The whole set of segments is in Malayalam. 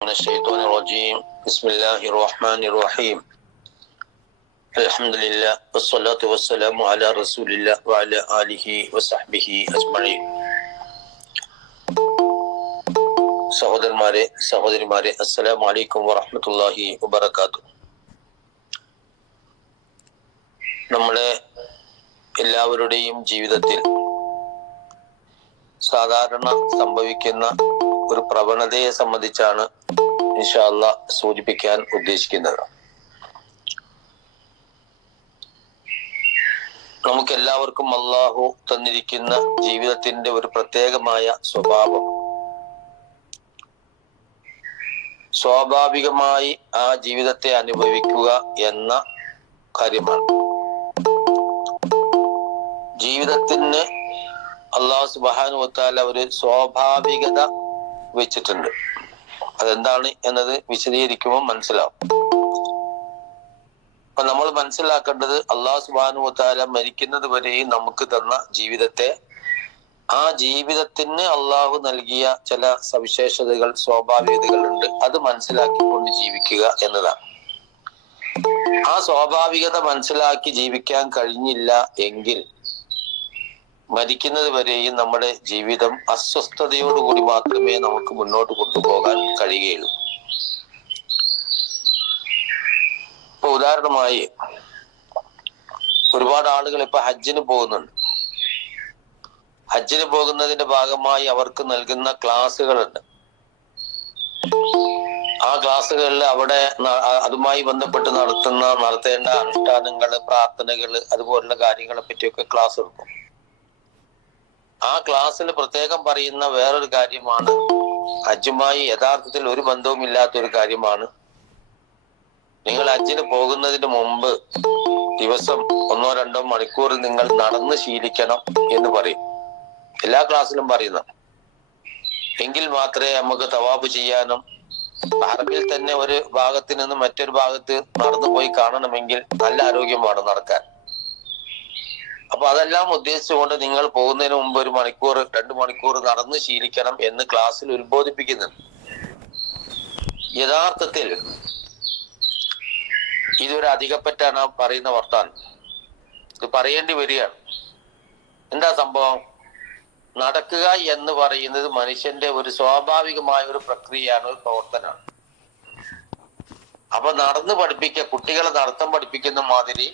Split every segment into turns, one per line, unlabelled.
من الشيطان الرجيم بسم الله الرحمن الرحيم الحمد لله والصلاة والسلام على رسول الله وعلى آله وصحبه أجمعين സഹോദരന്മാരെ സഹോദരിമാരെ അസ്സലാമു അലൈക്കും വറഹ്മത്തുള്ളാഹി വബറകാത്തു നമ്മുടെ എല്ലാവരുടെയും ജീവിതത്തിൽ സാധാരണ സംഭവിക്കുന്ന ഒരു പ്രവണതയെ സംബന്ധിച്ചാണ് ഇൻഷാല്ല സൂചിപ്പിക്കാൻ ഉദ്ദേശിക്കുന്നത്. നമുക്ക് എല്ലാവർക്കും അള്ളാഹു തന്നിരിക്കുന്ന ജീവിതത്തിന്റെ ഒരു പ്രത്യേകമായ സ്വഭാവം. സ്വാഭാവികമായി ആ ജീവിതത്തെ അനുഭവിക്കുക എന്ന കാര്യമാണ്. ജീവിതത്തിന് അള്ളാഹു സുബാനുവത്താല ഒരു സ്വാഭാവികത വെച്ചിട്ടുണ്ട്. അതെന്താണ് എന്നത് വിശദീകരിക്കുമ്പോൾ മനസ്സിലാവും. അപ്പൊ നമ്മൾ മനസ്സിലാക്കേണ്ടത് അള്ളാഹു സുബാനുവത്താല മരിക്കുന്നത് വരെയും നമുക്ക് തന്ന ജീവിതത്തെ ആ ജീവിതത്തിന് അള്ളാഹു നൽകിയ ചില സവിശേഷതകൾ സ്വാഭാവികതകളുണ്ട്. അത് മനസ്സിലാക്കിക്കൊണ്ട് ജീവിക്കുക എന്നതാണ്. ആ സ്വാഭാവികത മനസ്സിലാക്കി ജീവിക്കാൻ കഴിഞ്ഞില്ല എങ്കിൽ മരിക്കുന്നത് വരെയും നമ്മുടെ ജീവിതം അസ്വസ്ഥതയോടുകൂടി മാത്രമേ നമുക്ക് മുന്നോട്ട് കൊണ്ടുപോകാൻ കഴിയുകയുള്ളൂ. ഇപ്പൊ ഉദാഹരണമായി ഒരുപാട് ആളുകൾ ഇപ്പൊ ഹജ്ജിന് പോകുന്നുണ്ട്. ഹജ്ജിന് പോകുന്നതിന്റെ ഭാഗമായി അവർക്ക് നൽകുന്ന ക്ലാസ്സുകളുണ്ട്. ആ ക്ലാസ്സുകളിൽ അവിടെ അതുമായി ബന്ധപ്പെട്ട് നടത്തുന്ന നടത്തേണ്ട അനുഷ്ഠാനങ്ങൾ പ്രാർത്ഥനകൾ അതുപോലുള്ള കാര്യങ്ങളെ പറ്റിയൊക്കെ ക്ലാസ് എടുക്കും. ആ ക്ലാസ്സിൽ പ്രത്യേകം പറയുന്ന വേറൊരു കാര്യമാണ്. ഹജ്ജുമായി യഥാർത്ഥത്തിൽ ഒരു ബന്ധവും ഇല്ലാത്ത ഒരു കാര്യമാണ്. നിങ്ങൾ ഹജ്ജിന് പോകുന്നതിന് മുമ്പ് ദിവസം ഒന്നോ രണ്ടോ മണിക്കൂർ നിങ്ങൾ നടന്ന് ശീലിക്കണം എന്ന് പറയും. എല്ലാ ക്ലാസ്സിലും പറയുന്ന. എങ്കിൽ മാത്രമേ നമുക്ക് തവാബ് ചെയ്യാനും അറബിൽ തന്നെ ഒരു ഭാഗത്ത് നിന്ന് മറ്റൊരു ഭാഗത്ത് നടന്നു പോയി കാണണമെങ്കിൽ നല്ല ആരോഗ്യം വേണം നടക്കാൻ. അപ്പൊ അതെല്ലാം ഉദ്ദേശിച്ചുകൊണ്ട് നിങ്ങൾ പോകുന്നതിന് മുമ്പ് ഒരു മണിക്കൂർ രണ്ട് മണിക്കൂർ നടന്ന് ശീലിക്കണം എന്ന് ക്ലാസ്സിൽ ഉത്ബോധിപ്പിക്കുന്നുണ്ട്. യഥാർത്ഥത്തിൽ ഇതൊരു അധികപ്പറ്റാണ് പറയുന്ന വർത്താനം. ഇത് പറയേണ്ടി വരികയാണ്. എന്താ സംഭവം? നടക്കുക എന്ന് പറയുന്നത് മനുഷ്യന്റെ ഒരു സ്വാഭാവികമായ ഒരു പ്രക്രിയയാണ് ഒരു പ്രവർത്തനമാണ്. അപ്പൊ നടന്ന് പഠിപ്പിക്കുക കുട്ടികളെ നടത്തം പഠിപ്പിക്കുന്ന മാതിരി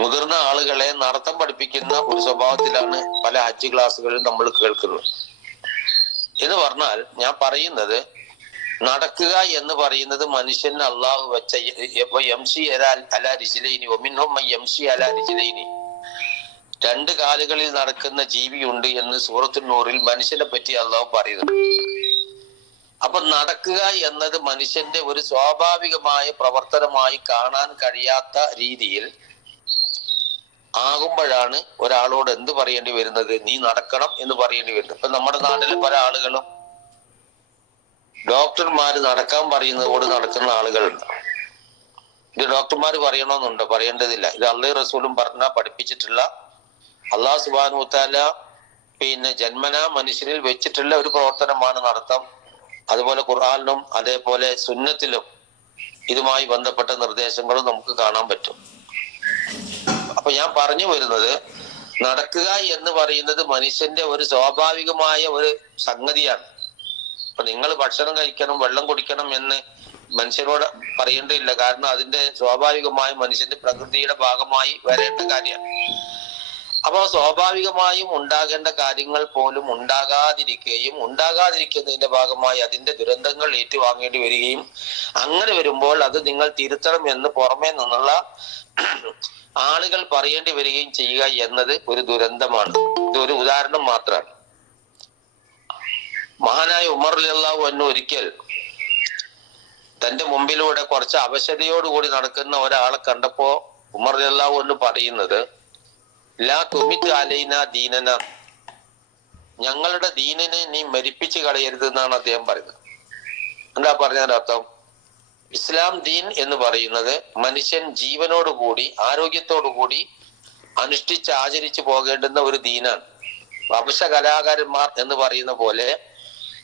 മുതിർന്ന ആളുകളെ നടത്തം പഠിപ്പിക്കുന്ന ഒരു സ്വഭാവത്തിലാണ് പല ഹജ്ജ് ക്ലാസ്സുകളും നമ്മൾ കേൾക്കുന്നത്. എന്ന് പറഞ്ഞാൽ ഞാൻ പറയുന്നത് നടക്കുക എന്ന് പറയുന്നത് മനുഷ്യന് അള്ളാഹു വെച്ച എം സി അല രിജിലൈനി എം സി അല രിജിലൈനി. രണ്ട് കാലുകളിൽ നടക്കുന്ന ജീവിയുണ്ട് എന്ന് സൂറത്തുനൂറിൽ മനുഷ്യനെ പറ്റി അള്ളാഹു പറയുന്നു. അപ്പൊ നടക്കുക എന്നത് മനുഷ്യന്റെ ഒരു സ്വാഭാവികമായ പ്രവർത്തനമായി കാണാൻ കഴിയാത്ത രീതിയിൽ ആകുമ്പോഴാണ് ഒരാളോട് എന്ത് പറയേണ്ടി വരുന്നത്? നീ നടക്കണം എന്ന് പറയേണ്ടി വരുന്നത്. ഇപ്പൊ നമ്മുടെ നാട്ടിലെ പല ആളുകളും ഡോക്ടർമാര് നടക്കാൻ പറയുന്നതോട് നടക്കുന്ന ആളുകളുണ്ട്. ഇത് ഡോക്ടർമാർ പറയണമെന്നുണ്ട്. പറയേണ്ടതില്ല. ഇത് അള്ളി റസൂലും പറഞ്ഞ പഠിപ്പിച്ചിട്ടുള്ള അള്ളാഹു സുബാൻ മുത്താല പിന്നെ ജന്മന മനുഷ്യരിൽ വെച്ചിട്ടുള്ള ഒരു പ്രവർത്തനമാണ് നടത്തം അതുപോലെ ഖുർആാനിലും അതേപോലെ സുന്നത്തിലും ഇതുമായി ബന്ധപ്പെട്ട നിർദ്ദേശങ്ങളും നമുക്ക് കാണാൻ പറ്റും. അപ്പൊ ഞാൻ പറഞ്ഞു വരുന്നത് നടക്കുക എന്ന് പറയുന്നത് മനുഷ്യന്റെ ഒരു സ്വാഭാവികമായ ഒരു സംഗതിയാണ്. അപ്പൊ നിങ്ങൾ ഭക്ഷണം കഴിക്കണം വെള്ളം കുടിക്കണം എന്ന് മനുഷ്യരോട് പറയേണ്ടതില്ല. കാരണം അതിന്റെ സ്വാഭാവികമായ മനുഷ്യന്റെ പ്രകൃതിയുടെ ഭാഗമായി വരേണ്ട കാര്യമാണ്. അപ്പൊ സ്വാഭാവികമായും ഉണ്ടാകേണ്ട കാര്യങ്ങൾ പോലും ഉണ്ടാകാതിരിക്കുകയും ഉണ്ടാകാതിരിക്കുന്നതിന്റെ ഭാഗമായി അതിന്റെ ദുരന്തങ്ങൾ ഏറ്റുവാങ്ങേണ്ടി വരികയും അങ്ങനെ വരുമ്പോൾ അത് നിങ്ങൾ തിരുത്തണം എന്ന് പുറമേ നിന്നുള്ള ആളുകൾ പറയേണ്ടി വരികയും ചെയ്യുക എന്നത് ഒരു ദുരന്തമാണ്. ഇതൊരു ഉദാഹരണം മാത്രമാണ്. മഹാനായ ഉമർ അള്ളാഹു എന്ന് ഒരിക്കൽ തന്റെ മുമ്പിലൂടെ കുറച്ച് അവശതയോടുകൂടി നടക്കുന്ന ഒരാളെ കണ്ടപ്പോ ഉമർ അള്ളാഹു എന്ന് പറയുന്നത് ലാ ദീനന. ഞങ്ങളുടെ ദീനിനെ നീ മരിപ്പിച്ച് കളയരുത് എന്നാണ് അദ്ദേഹം പറയുന്നത്. എന്താ പറഞ്ഞതിന്റെ അർത്ഥം? ഇസ്ലാം ദീൻ എന്ന് പറയുന്നത് മനുഷ്യൻ ജീവനോടുകൂടി ആരോഗ്യത്തോടുകൂടി അനുഷ്ഠിച്ച് ആചരിച്ചു പോകേണ്ടുന്ന ഒരു ദീനാണ്. അവശ കലാകാരന്മാർ എന്ന് പറയുന്ന പോലെ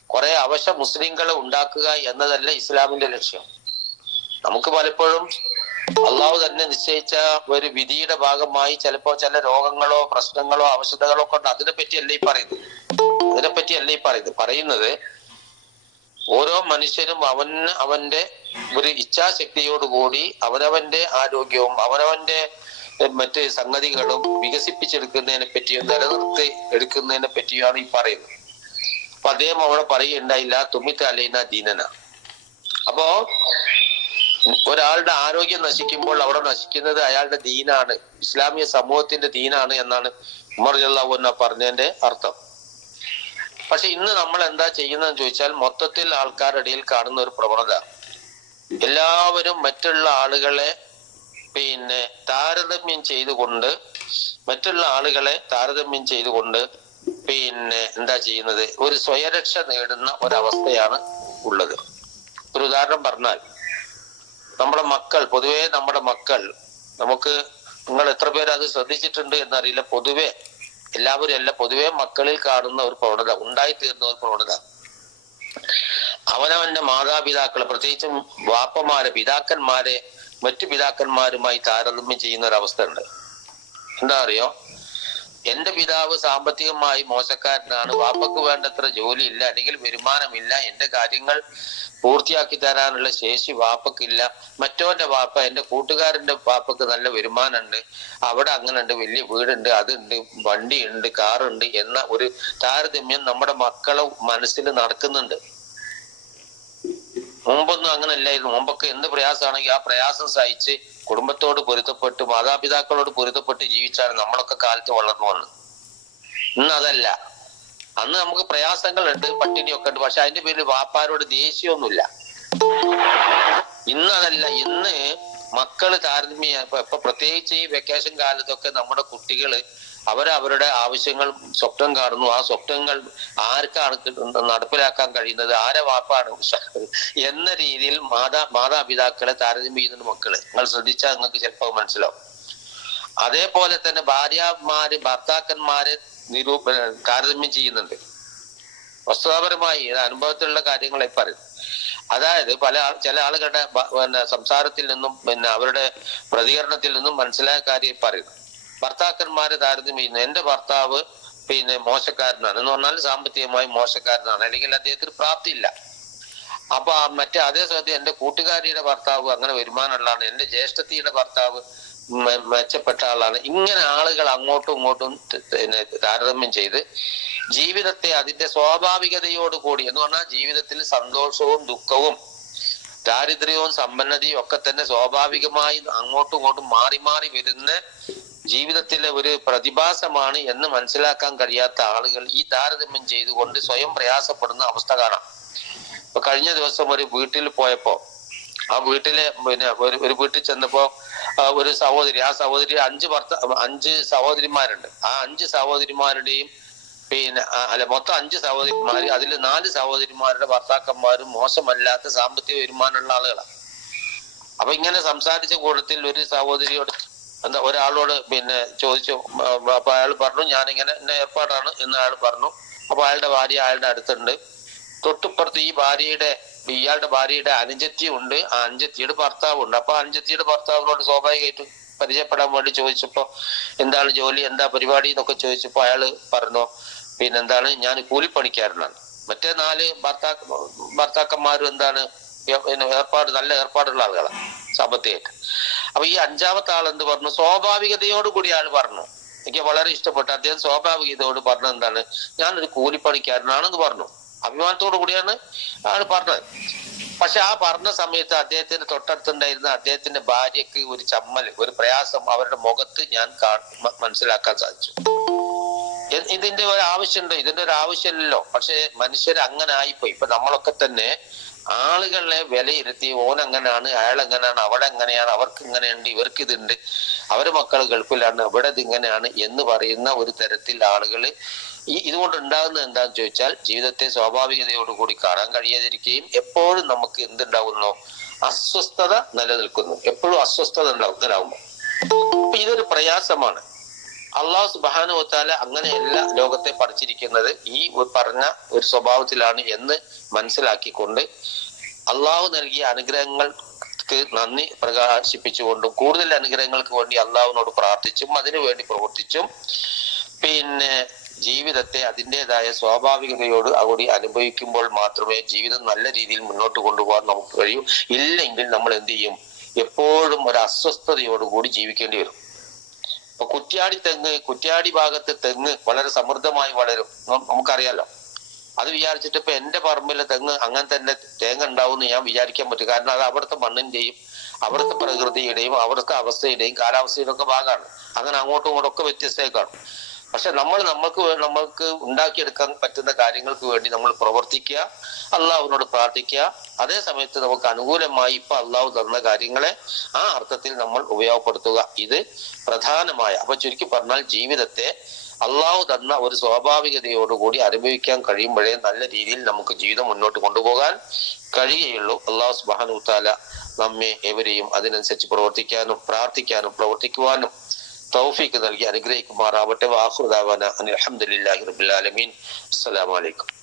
കുറെ അവശ മുസ്ലിങ്ങളെ ഉണ്ടാക്കുക എന്നതല്ല ഇസ്ലാമിന്റെ ലക്ഷ്യം. നമുക്ക് പലപ്പോഴും അള്ളാഹു തന്നെ നിശ്ചയിച്ച ഒരു വിധിയുടെ ഭാഗമായി ചിലപ്പോ ചില രോഗങ്ങളോ പ്രശ്നങ്ങളോ അവശതകളോ കൊണ്ട് അതിനെപ്പറ്റി അല്ലേ ഈ പറയുന്നത്? അതിനെപ്പറ്റി അല്ലേ ഈ പറയുന്നത്? പറയുന്നത് ഓരോ മനുഷ്യനും അവൻ അവന്റെ ഒരു ഇച്ഛാശക്തിയോടുകൂടി അവനവന്റെ ആരോഗ്യവും അവനവന്റെ മറ്റ് സംഗതികളും വികസിപ്പിച്ചെടുക്കുന്നതിനെ പറ്റിയും നിലനിർത്തി എടുക്കുന്നതിനെ പറ്റിയാണ് ഈ പറയുന്നത്. അപ്പൊ അദ്ദേഹം അവിടെ പറയുകയുണ്ടായില്ല തുമ്മിത്ത ദീനന. അപ്പോ ഒരാളുടെ ആരോഗ്യം നശിക്കുമ്പോൾ അവിടെ നശിക്കുന്നത് അയാളുടെ ദീനാണ്. ഇസ്ലാമിക സമൂഹത്തിന്റെ ദീനാണ് എന്നാണ് ഉമർ ജല്ലാവുന്ന പറഞ്ഞതിന്റെ അർത്ഥം. പക്ഷെ ഇന്ന് നമ്മൾ എന്താ ചെയ്യുന്നതെന്ന് ചോദിച്ചാൽ മൊത്തത്തിൽ ആൾക്കാരുടെ ഇടയിൽ കാണുന്ന ഒരു പ്രവണത. എല്ലാവരും മറ്റുള്ള ആളുകളെ പിന്നെ താരതമ്യം ചെയ്തുകൊണ്ട് മറ്റുള്ള ആളുകളെ താരതമ്യം ചെയ്തുകൊണ്ട് പിന്നെ എന്താ ചെയ്യുന്നത്? ഒരു സ്വയരക്ഷ നേടുന്ന ഒരവസ്ഥയാണ് ഉള്ളത്. ഒരു ഉദാഹരണം പറഞ്ഞാൽ നമ്മുടെ മക്കൾ പൊതുവേ നമ്മുടെ മക്കൾ നമുക്ക് നിങ്ങൾ എത്ര പേര് അത് ശ്രദ്ധിച്ചിട്ടുണ്ട് എന്നറിയില്ല. പൊതുവെ എല്ലാവരും അല്ല പൊതുവെ മക്കളിൽ കാണുന്ന ഒരു പ്രവണത ഉണ്ടായിത്തീർന്ന ഒരു പ്രവണത. അവനവന്റെ മാതാപിതാക്കളെ പ്രത്യേകിച്ചും വാപ്പമാരെ പിതാക്കന്മാരെ മറ്റു പിതാക്കന്മാരുമായി താരതമ്യം ചെയ്യുന്ന ഒരു അവസ്ഥ ഉണ്ട് എന്താ അറിയോ? എന്റെ പിതാവ് സാമ്പത്തികമായി മോശക്കാരനാണ്. വാപ്പക്ക് വേണ്ടത്ര ജോലിയില്ല അല്ലെങ്കിൽ വരുമാനമില്ല. എന്റെ കാര്യങ്ങൾ പൂർത്തിയാക്കി തരാനുള്ള ശേഷി വാപ്പക്കില്ല. മറ്റോന്റെ വാപ്പ എന്റെ കൂട്ടുകാരന്റെ വാപ്പക്ക് നല്ല വരുമാനമുണ്ട്. അവിടെ അങ്ങനെ ഉണ്ട് വലിയ വീടുണ്ട് അതുണ്ട് വണ്ടിയുണ്ട് കാറുണ്ട് എന്ന ഒരു താരതമ്യം നമ്മുടെ മക്കളെ മനസ്സിൽ നടക്കുന്നുണ്ട്. മുമ്പൊന്നും അങ്ങനെ അല്ലായിരുന്നു മുമ്പൊക്കെ എന്ത് പ്രയാസമാണെങ്കിൽ ആ പ്രയാസം സഹിച്ച് കുടുംബത്തോട് പൊരുത്തപ്പെട്ട് മാതാപിതാക്കളോട് പൊരുത്തപ്പെട്ട് ജീവിച്ചാണ് നമ്മളൊക്കെ കാലത്ത് വളർന്നു വന്നത്. ഇന്ന് അതല്ല. അന്ന് നമുക്ക് പ്രയാസങ്ങളുണ്ട് പട്ടിണിയൊക്കെ ഉണ്ട്. പക്ഷെ അതിന്റെ പേരിൽ വാപ്പാരോട് ദേഷ്യമൊന്നുമില്ല. ഇന്ന് അതല്ല. ഇന്ന് മക്കൾ താരതമ്യ ഇപ്പൊ പ്രത്യേകിച്ച് ഈ വെക്കേഷൻ കാലത്തൊക്കെ നമ്മുടെ കുട്ടികൾ അവരവരുടെ ആവശ്യങ്ങൾ സ്വപ്നം കാണുന്നു. ആ സ്വപ്നങ്ങൾ ആർക്കാണ് നടപ്പിലാക്കാൻ കഴിയുന്നത്? ആരെ വാപ്പാണ് എന്ന രീതിയിൽ മാതാ മാതാപിതാക്കളെ താരതമ്യം ചെയ്യുന്നുണ്ട് മക്കൾ. നിങ്ങൾ ശ്രദ്ധിച്ചാൽ നിങ്ങൾക്ക് ചിലപ്പോൾ മനസ്സിലാവും. അതേപോലെ തന്നെ ഭാര്യമാര് ഭർത്താക്കന്മാരെ നിരൂപ താരതമ്യം ചെയ്യുന്നുണ്ട്. വസ്തുതാപരമായി അനുഭവത്തിലുള്ള കാര്യങ്ങളെ പറയും അതായത് പല ചില ആളുകളുടെ പിന്നെ സംസാരത്തിൽ നിന്നും പിന്നെ അവരുടെ പ്രതികരണത്തിൽ നിന്നും മനസ്സിലായ കാര്യം പറയുന്നു. ഭർത്താക്കന്മാരെ താരതമ്യം ചെയ്യുന്നു എന്റെ ഭർത്താവ് പിന്നെ മോശക്കാരനാണ്. എന്ന് പറഞ്ഞാൽ സാമ്പത്തികമായി മോശക്കാരനാണ്. അല്ലെങ്കിൽ അദ്ദേഹത്തിന് പ്രാപ്തിയില്ല. അപ്പൊ മറ്റേ അതേ സമയത്ത് എന്റെ കൂട്ടുകാരിയുടെ ഭർത്താവ് അങ്ങനെ വരുമാനമുള്ളതാണ്. എന്റെ ജ്യേഷ്ഠത്തിയുടെ ഭർത്താവ് മെച്ചപ്പെട്ട ആളാണ്. ഇങ്ങനെ ആളുകൾ അങ്ങോട്ടും ഇങ്ങോട്ടും പിന്നെ താരതമ്യം ചെയ്ത് ജീവിതത്തെ അതിന്റെ സ്വാഭാവികതയോട് കൂടി എന്ന് പറഞ്ഞാൽ ജീവിതത്തിൽ സന്തോഷവും ദുഃഖവും ദാരിദ്ര്യവും സമ്പന്നതയും ഒക്കെ തന്നെ സ്വാഭാവികമായി അങ്ങോട്ടും ഇങ്ങോട്ടും മാറി മാറി വരുന്ന ജീവിതത്തിലെ ഒരു പ്രതിഭാസമാണ് എന്ന് മനസ്സിലാക്കാൻ കഴിയാത്ത ആളുകൾ ഈ താരതമ്യം ചെയ്തുകൊണ്ട് സ്വയം പ്രയാസപ്പെടുന്ന അവസ്ഥ കാണാം. ഇപ്പൊ കഴിഞ്ഞ ദിവസം ഒരു വീട്ടിൽ പോയപ്പോ ആ വീട്ടിലെ പിന്നെ ഒരു വീട്ടിൽ ചെന്നപ്പോ ഒരു സഹോദരി ആ സഹോദരി അഞ്ച് ഭർത്ത അഞ്ച് സഹോദരിമാരുണ്ട്. ആ അഞ്ച് സഹോദരിമാരുടെയും പിന്നെ അല്ല മൊത്തം അഞ്ച് സഹോദരിമാര് അതിൽ നാല് സഹോദരിമാരുടെ ഭർത്താക്കന്മാരും മോശമല്ലാത്ത സാമ്പത്തിക വരുമാനമുള്ള ആളുകളാണ്. അപ്പൊ ഇങ്ങനെ സംസാരിച്ച കൂട്ടത്തിൽ ഒരു സഹോദരിയോട് എന്താ ഒരാളോട് പിന്നെ ചോദിച്ചു അപ്പൊ അയാൾ പറഞ്ഞു ഞാൻ ഇങ്ങനെ എന്നെ ഏർപ്പാടാണ് എന്ന് അയാൾ പറഞ്ഞു. അപ്പൊ അയാളുടെ ഭാര്യ അയാളുടെ അടുത്തുണ്ട്. തൊട്ടുപ്പുറത്ത് ഈ ഭാര്യയുടെ ഇയാളുടെ ഭാര്യയുടെ അനുജത്തി ഉണ്ട് ആ അനുജത്തിയുടെ ഭർത്താവ് ഉണ്ട്. അപ്പൊ അനുജത്തിയുടെ ഭർത്താവിനോട് സ്വാഭാവികമായിട്ടും പരിചയപ്പെടാൻ വേണ്ടി ചോദിച്ചപ്പോ എന്താണ് ജോലി? എന്താ പരിപാടി? എന്നൊക്കെ ചോദിച്ചപ്പോ അയാൾ പറഞ്ഞു പിന്നെന്താണ്? ഞാൻ കൂലിപ്പണിക്കാരനാണ്. മറ്റേ നാല് ഭർത്താ ഭർത്താക്കന്മാരും എന്താണ് ഏർപ്പാട് നല്ല ഏർപ്പാടുള്ള ആളുകളാണ് സാമ്പത്തികമായിട്ട്. അപ്പൊ ഈ അഞ്ചാമത്തെ ആൾ എന്ത് പറഞ്ഞു? സ്വാഭാവികതയോട് കൂടി ആൾ പറഞ്ഞു. എനിക്ക് വളരെ ഇഷ്ടപ്പെട്ടു. അദ്ദേഹം സ്വാഭാവികതയോട് പറഞ്ഞത് എന്താണ്? ഞാനൊരു കൂലിപ്പണിക്കാരനാണെന്ന് പറഞ്ഞു. അഭിമാനത്തോടു കൂടിയാണ് ആണ് പറഞ്ഞത്. പക്ഷെ ആ പറഞ്ഞ സമയത്ത് അദ്ദേഹത്തിന്റെ തൊട്ടടുത്തുണ്ടായിരുന്ന അദ്ദേഹത്തിന്റെ ഭാര്യക്ക് ഒരു ചമ്മൽ ഒരു പ്രയാസം അവരുടെ മുഖത്ത് ഞാൻ മനസ്സിലാക്കാൻ സാധിച്ചു. ഇതിന്റെ ഒരു ആവശ്യമുണ്ടോ. ഇതിന്റെ ഒരു ആവശ്യമില്ലല്ലോ. പക്ഷെ മനുഷ്യർ അങ്ങനെ ആയിപ്പോയി. ഇപ്പൊ നമ്മളൊക്കെ തന്നെ ആളുകളെ വിലയിരുത്തി ഓൻ എങ്ങനെയാണ് അയാൾ എങ്ങനെയാണ് അവിടെ എങ്ങനെയാണ് അവർക്ക് ഇങ്ങനെയുണ്ട് ഇവർക്ക് ഇതുണ്ട് അവർ മക്കൾ ഗൾഫിലാണ് ഇവിടെ ഇത് ഇങ്ങനെയാണ് എന്ന് പറയുന്ന ഒരു തരത്തിൽ ആളുകൾ ഈ ഇതുകൊണ്ട് ഉണ്ടാകുന്നത് എന്താന്ന് ചോദിച്ചാൽ ജീവിതത്തെ സ്വാഭാവികതയോടുകൂടി കാണാൻ കഴിയാതിരിക്കുകയും എപ്പോഴും നമുക്ക് എന്തുണ്ടാകുന്നു അസ്വസ്ഥത നിലനിൽക്കുന്നു. എപ്പോഴും അസ്വസ്ഥത ഉണ്ടാവും ഇതൊരു പ്രയാസമാണ്. അള്ളാഹു സുബാന വത്താല അങ്ങനെയല്ല ലോകത്തെ പഠിച്ചിരിക്കുന്നത് ഈ പറഞ്ഞ ഒരു സ്വഭാവത്തിലാണ് എന്ന് മനസ്സിലാക്കിക്കൊണ്ട് അള്ളാഹു നൽകിയ അനുഗ്രഹങ്ങൾക്ക് നന്ദി പ്രകാശിപ്പിച്ചുകൊണ്ടും കൂടുതൽ അനുഗ്രഹങ്ങൾക്ക് വേണ്ടി അള്ളാഹുവിനോട് പ്രാർത്ഥിച്ചും അതിനു വേണ്ടി പ്രവർത്തിച്ചും പിന്നെ ജീവിതത്തെ അതിന്റെതായ സ്വാഭാവികതയോട് കൂടി അനുഭവിക്കുമ്പോൾ മാത്രമേ ജീവിതം നല്ല രീതിയിൽ മുന്നോട്ട് കൊണ്ടുപോകാൻ നമുക്ക് കഴിയൂ. ഇല്ലെങ്കിൽ നമ്മൾ എന്ത് ചെയ്യും? എപ്പോഴും ഒരു അസ്വസ്ഥതയോടുകൂടി ജീവിക്കേണ്ടി വരും. ഇപ്പൊ കുറ്റ്യാടി തെങ്ങ് കുറ്റ്യാടി ഭാഗത്ത് തെങ്ങ് വളരെ സമൃദ്ധമായി വളരും. നമുക്കറിയാലോ. അത് വിചാരിച്ചിട്ട് ഇപ്പൊ എന്റെ പറമ്പിലെ തെങ്ങ് അങ്ങനെ തന്നെ തേങ്ങ ഉണ്ടാവും ഞാൻ വിചാരിക്കാൻ പറ്റും. കാരണം അത് അവിടുത്തെ മണ്ണിന്റെയും അവിടുത്തെ പ്രകൃതിയുടെയും അവിടുത്തെ അവസ്ഥയുടെയും കാലാവസ്ഥയുടെ ഒക്കെ ഭാഗമാണ്. അങ്ങനെ അങ്ങോട്ടും ഇങ്ങോട്ടും ഒക്കെ വ്യത്യസ്തമായി കാണും. പക്ഷെ നമ്മൾ നമ്മൾക്ക് വേ- നമ്മൾക്ക് ഉണ്ടാക്കിയെടുക്കാൻ പറ്റുന്ന കാര്യങ്ങൾക്ക് വേണ്ടി നമ്മൾ പ്രവർത്തിക്കുക അള്ളാഹുവിനോട് പ്രാർത്ഥിക്കുക. അതേ സമയത്ത് നമുക്ക് അനുകൂലമായി ഇപ്പൊ അള്ളാഹു തന്ന കാര്യങ്ങളെ ആ അർത്ഥത്തിൽ നമ്മൾ ഉപയോഗപ്പെടുത്തുക. ഇത് പ്രധാനമായ അപ്പൊ ചുരുക്കി പറഞ്ഞാൽ ജീവിതത്തെ അള്ളാഹു തന്ന ഒരു സ്വാഭാവികതയോടുകൂടി അനുഭവിക്കാൻ കഴിയുമ്പോഴേ നല്ല രീതിയിൽ നമുക്ക് ജീവിതം മുന്നോട്ട് കൊണ്ടുപോകാൻ കഴിയുകയുള്ളൂ. അള്ളാഹു സുബാനു താല നമ്മെ എവരെയും അതിനനുസരിച്ച് പ്രവർത്തിക്കാനും പ്രാർത്ഥിക്കാനും പ്രവർത്തിക്കുവാനും തൗഫീക്ക് നൽകി അനുഗ്രഹിക്കുമാറാവട്ടെ. വാഹുദാവാന അലഹമുല്ലാഹി റബുലാലമീൻ അസ്സലാമലൈക്കും